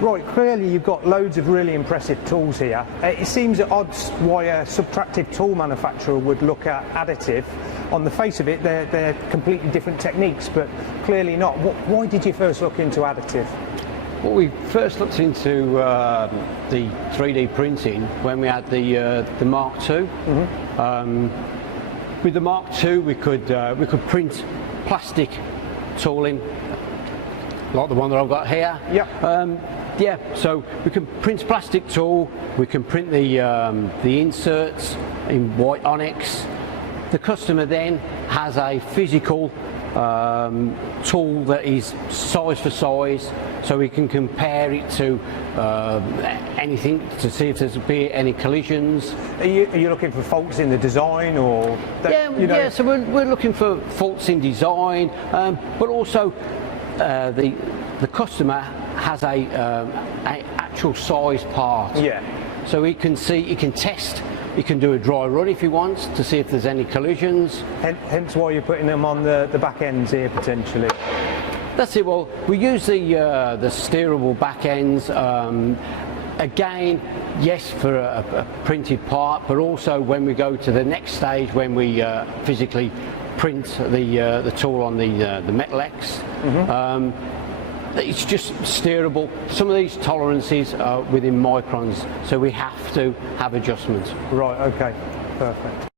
Right, clearly you've got loads of really impressive tools here. It seems at odds why a subtractive tool manufacturer would look at additive. On the face of it, they're completely different techniques, but clearly not. Why did you first look into additive? Well, we first looked into the 3D printing when we had the Mark II. With the Mark II, we could print plastic tooling, like the one that I've got here. Yeah, so we can print plastic tool, we can print the inserts in white onyx. The customer then has a physical tool that is size for size, so we can compare it to anything to see if there's be any collisions. Are you looking for faults in the design, or that, yeah, so we're looking for faults in design, but also the customer has a actual size part. Yeah. So he can see, he can test, he can do a dry run if he wants to see if there's any collisions. Hence why you're putting them on the back ends here potentially. That's it. Well, we use the steerable back ends. Again, yes, for a printed part, but also when we go to the next stage, when we physically print the tool on the Metal X. It's just steerable. Some of these tolerances are within microns, so we have to have adjustments. Right, okay, perfect.